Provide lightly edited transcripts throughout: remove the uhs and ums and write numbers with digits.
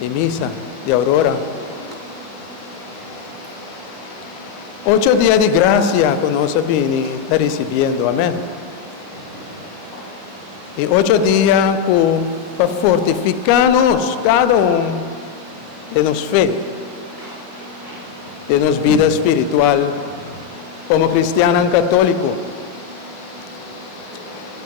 y misa de Aurora. 8 días de gracia que nos está recibiendo, amén. Y 8 días para fortificarnos, cada uno de nuestra fe, de nuestra vida espiritual, como cristiano católico.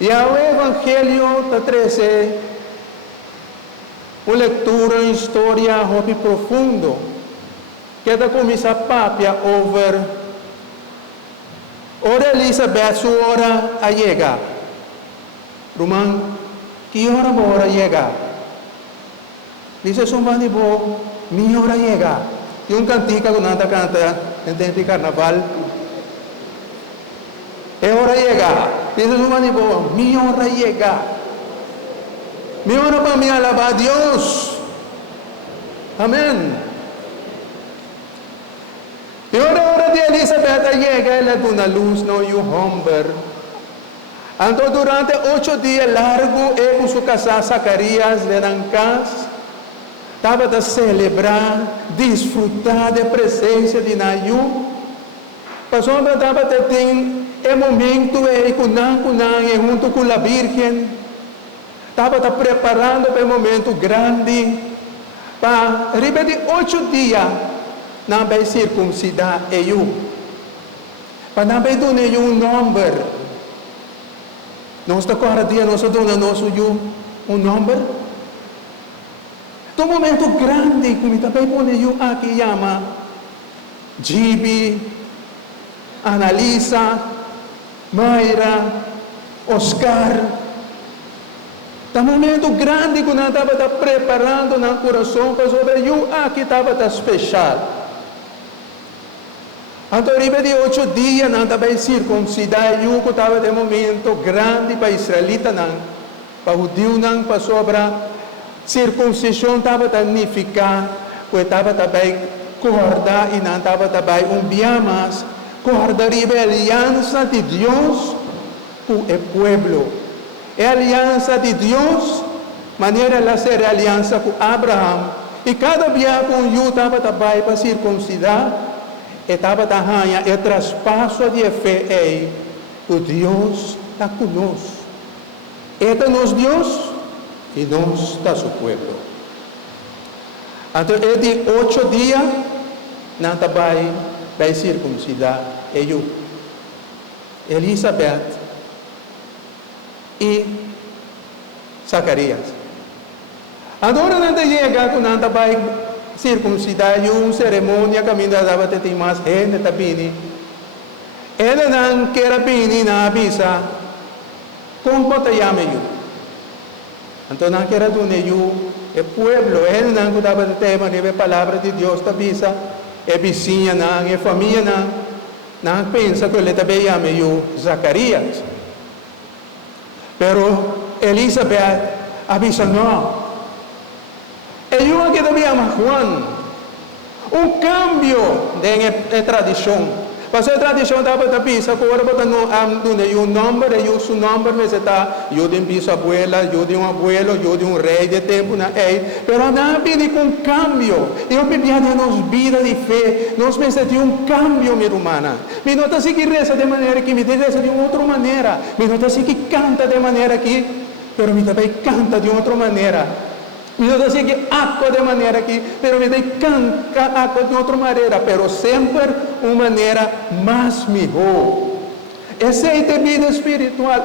E ao Evangelho da 13, uma leitura, uma história muito profunda, que da começa a papia over ora Elizabeth, sua hora a chegar. Roman, que hora chegar? Dice um bani bo, minha hora chegar. E cantica que nada canta em tempo de carnaval. É hora chegar. Dice un manibo, mi hora llega. Mi hora para mí alabar a Dios. Amén. Y hora de Elizabeth llega, él es una luz, no y un hombre. Entonces durante 8 días largos, él con su casa Zacarías le dan casa. Estaba a celebrar, disfrutar da presença de Nayu. Pastor, estava a ter momento junto com a Virgem. Estava preparando para um momento grande. Para repetir 8 dias, não vai circuncidar eu. Para não vai dar um nome. Nós cada dia nós damos um nome. Um momento grande, como também põe aqui, chama Gibi, Analisa, Mayra, Oscar. Um momento grande que nós estava preparando no coração para sobre eu aqui estava especial. Então, de 8 dias, nós estava circuncidar eu que estava de momento grande para israelita, para judeu, para sobre circuncisão estava significar que estava também guardar e não estava também biamas, guardar a aliança de Deus com o povo. A aliança de Deus, maneira de ser aliança com Abraão. E cada dia com eu estava também para circuncidar, estava também o traspasso de fé, o Deus está conosco. Este é nosso Deus. E nós está seu povo. Então, é de 8 dias, não vai circuncidar eu, Elizabeth e Zacarias. Agora, não chega que não vai circuncidar uma cerimônia que ainda dava ter mais gente também. Ele não quer vir na avisa, como pode chamar eu? Então, não quero dizer o povo, ele não cuidava do tema, a palavra de Deus da visa, a vizinha, a família, não pensa que ele também chama Zacarias. Pero Elizabeth avisa, não. Eu aqui também chama Juan. Cambio de tradição. Mas a tradição estava a pensar que agora eu um nome, eu sou nome, mas está, eu de bisabuela, eu de abuelo, eu de rei de tempo, pero não pedi com cambio. Eu pedi a nossa vida de fé, nós pensamos cambio, minha irmã. Me nota assim que reza de maneira que me reza de outra maneira. Me nota assim que canta de maneira que, pero me também canta de outra maneira. Me nota assim que actua de maneira que, pero me canta actua de outra maneira, pero sempre uma maneira mais melhor. Essa é a vida espiritual,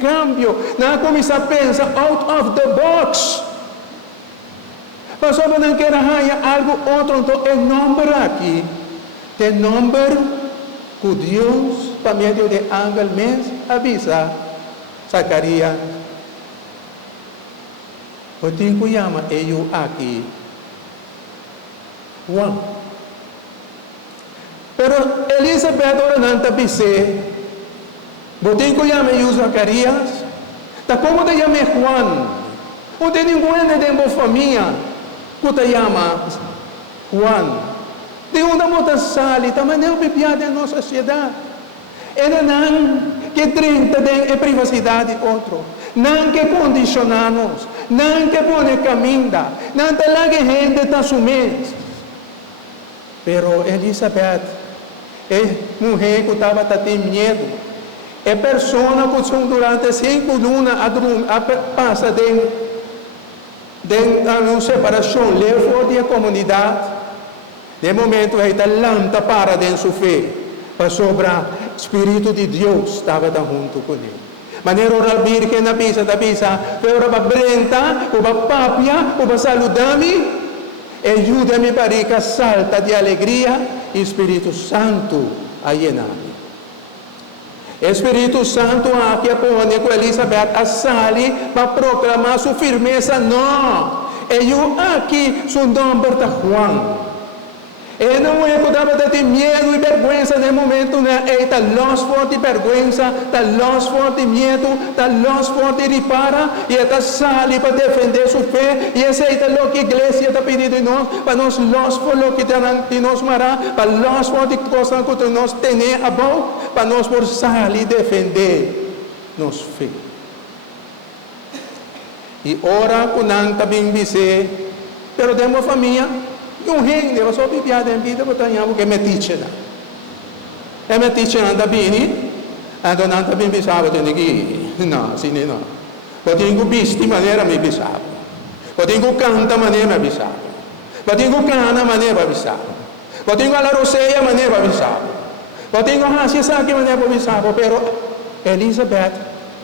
cambio. Não começar a pensar out of the box. Mas só não quer arranjar algo outro, então é nome aqui. Tem nome que Deus, por meio de ángel mesmo, avisa Zacarias. O tempo chama eu aqui Juan. Pero Elizabeth ora não está pensando. O tempo chama eu Zacarias. Tá como te chama Juan? Não tem ninguém de minha família que te chama Juan. De onde você sai? Também não bebia da nossa sociedade. Ele não que 30 de privacidade outro. Não que condicionar-nos, não que pôr caminho, não que gente está sumindo. Pero Elizabeth é mulher que estava tendo medo. É pessoa que são durante 5 lunas passa de uma separação, leva a comunidade. De momento, ele está lanta para dentro sua fé, para sobrar o Espírito de Deus estava junto com ele. Maneira oral que na pisa, pero para brenta, para papia, para saludar-me, ajuda-me para que salta de alegria e Espírito Santo a llenar-me. Espírito Santo aqui põe com Elizabeth a sali para proclamar sua firmeza. Não, eu aqui seu nome está Juan. E não é que dava de ter medo e vergonha no momento, né? Está los forte vergonha, está los forte medo, está los forte ripara, e está sali para defender sua fé, e esse é o que a igreja está pedindo de nós, para nós los for lo que de nós mará, para los forte coisa que nós temos a bom, para nós por sali defender nossa fé. E ora com nanta bem dizer, pero demos família. Yung hing, di ba? So, bibiyada yung vida, buta niya mo kay metiche na. E metiche na tabini, ando na tabini bisabo, tinigi, no, sini no. Pating ko bisti manera may bisabo. Pating ko kanta manera may bisabo. Pating ko kana manera bisabo. Pating ko alaroseya manera bisabo. Pating ko hasisaki manera bisabo. Pero Elizabeth,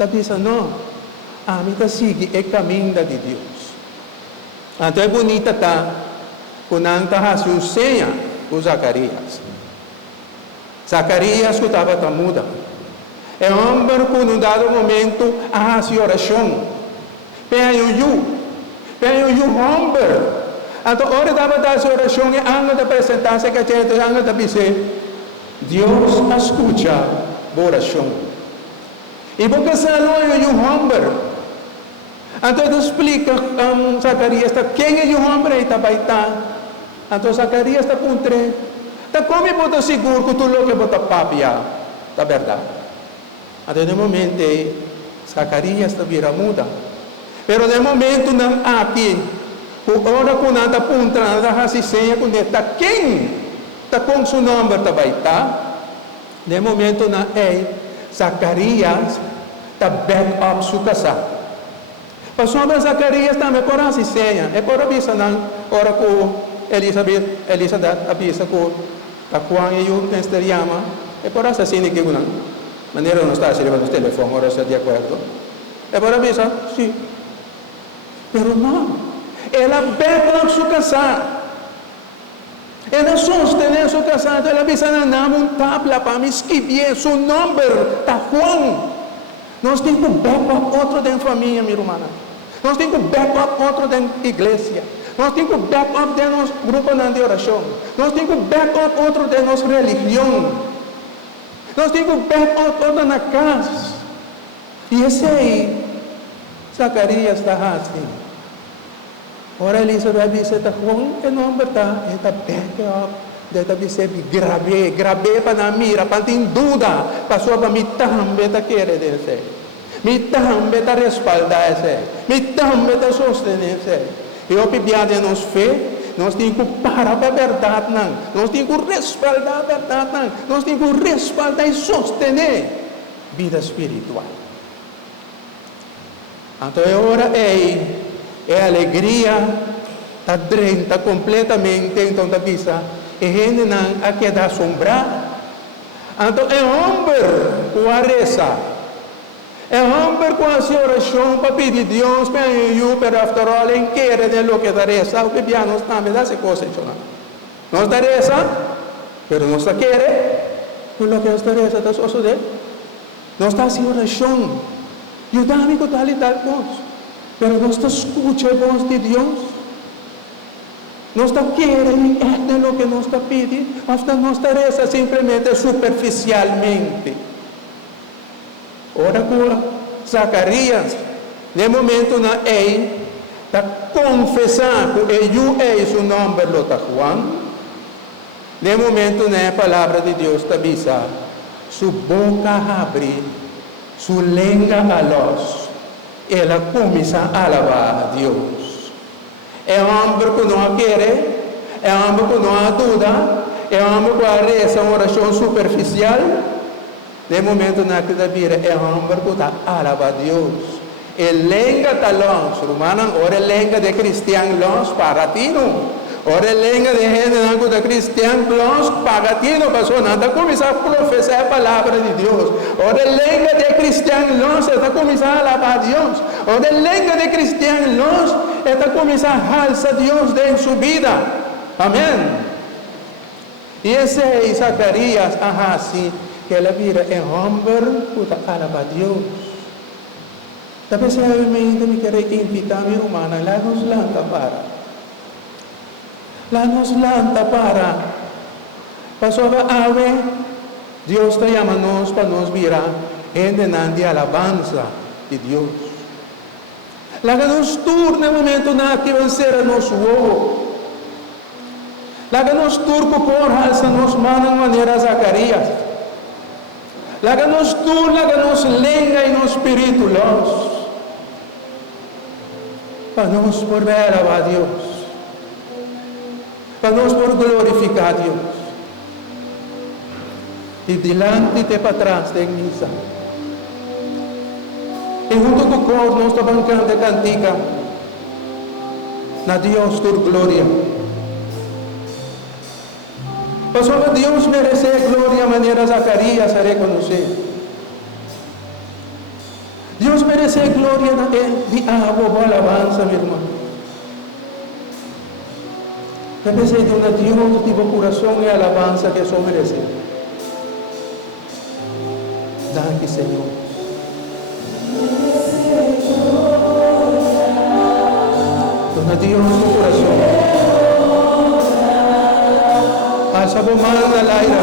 tabisa no, amita sige e caminho de Deus. Anto é bonita tá, kunang tahas yung senha com Zacarias. Zacarias que estava tamuda. É homem que num dado momento a oração. Penho you homem. Então hora dava da oração e anga da apresentar-se que a gente anga da dizer Deus escuta a oração. E porque salou you homem. Então explica Zacarias quem é o homem está baita. Então Zacarias está puntre. Tá como bota seguro que tu lo que bota papia, tá verdade. Até no momento Zacarias está vira muda. Pero no momento não aqui, o hora que não está puntre, não está senha com está quem tá com seu nome tá baita. No momento não Zacarias está back up sua casa. Passou para Zacarias também por assim senha. É por avisa não, ora que Elizabeth avisa que a Juan e eu estaríamos. É por assim que uma maneira não está recebendo o telefone, ora está de acordo. É por avisa, sim. Pero não. Ela bebe na sua casa. Ela sustenta sua casa. Ela avisa na nome um tabla para me escrever seu nome, tá Juan. Nós temos que backup outro da família, minha irmã. Nós temos que backup outro da igreja. Nós temos que backup de nosso grupo de oração. Nós temos que backup outro de nossa religião. Nós temos que backup outro na casa. E esse aí, Zacarias está assim. Ora Elizabeth disse, está com que nome está? Está backup. Deve dizer, grave para na mira, para ter dúvida, para sua para me também está querendo dizer. Me também está respaldar esse. Me também está sostener esse. Eu pibiado em nossa fé, nós temos que parar para a verdade, não. Nós temos que respaldar a verdade, não. Nós temos que respaldar e sostener a vida espiritual. Então, agora é alegria, está drenta completamente, então está vista. E gente não a queda assombrada. Então é homem com a reza. É homem com a oração para pedir Deus para eu, pero after all, em querer de lo que da reza, o que piano está me dá essa coisa, nós da reza, pero nós da querer, por lo que nós da reza está só de. Nós está assim oração. E o dá-me com tal e tal coisa. Pero nós está escuta a voz de Deus. Nós não queremos é o que nós está pedindo, mas nós reza simplesmente superficialmente. Ora com Zacarias, no momento na está confessando que eu é o nome de Juan. No momento na palavra de Deus está dizendo, sua boca abre, sua língua a luz, ela começa a alabar a Deus. É um homem que não quer, é um homem que não há dúvida, é um homem que reza uma oração superficial. No momento na que da vida, é um homem que está a alabar a Deus. E lenga está longe, romana, ora lenga de cristiano longe para ti não. Ora lenga de gente de cristiano longe para ti não, passou nada, começar a professar a palavra de Deus. Ora lenga de cristiano longe, está começar a alabar a Deus. Ora lenga de cristiano longe, está começar a alçar Deus em sua vida. Amém. E esse é Zacarias, assim, que ela vira é homem que está a alabar a Deus. Tapi saya me quer invitar a minha irmã, lá nos lanta para. Lá nos lanta para. Passou a ave, Deus está chamando para nos virar de alabança de Deus. Lá que nos turna no momento na que vai ser nosso ovo. Lá que nos turco por alça nos manda de maneira Zacarias. Lá que nos turna, que nos lenga e nos espírito longe. Para nós por ver a Deus, para nós por glorificar a Deus, e delante e para trás da missa, e junto com o coro nós estamos cantando cantiga, na Deus tua glória. Pastor, Deus merece glória de maneira Zacarias a reconhecer. Deus merece glória de água, boa alabança, meu irmão. Deve ser de um Deus tipo coração e alabança que só merece. Danke, Senhor. Dona Deus no coração. Alça a mão na laira.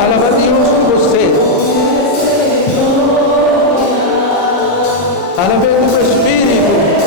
Alaba a Deus com você. Alaba com o Espírito.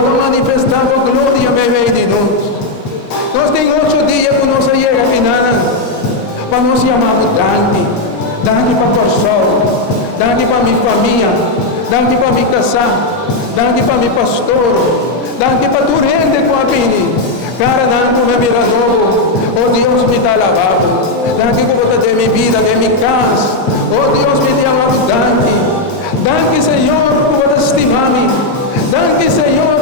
para manifestar a glória meu rei de Deus. Nós temos 8 dias que nós chegamos a final, para nós chamarmos Dante para o sol, Dante para minha família, Dante para minha casa, Dante para meu pastor, Dante para tu rende com a bini. Cara, Dante me mira novo, oh Deus me dá lavado, Dante que botar de minha vida, de minha casa, oh Deus me dá amado Dante, Dante Senhor, que botar estimar-me, Dante Senhor,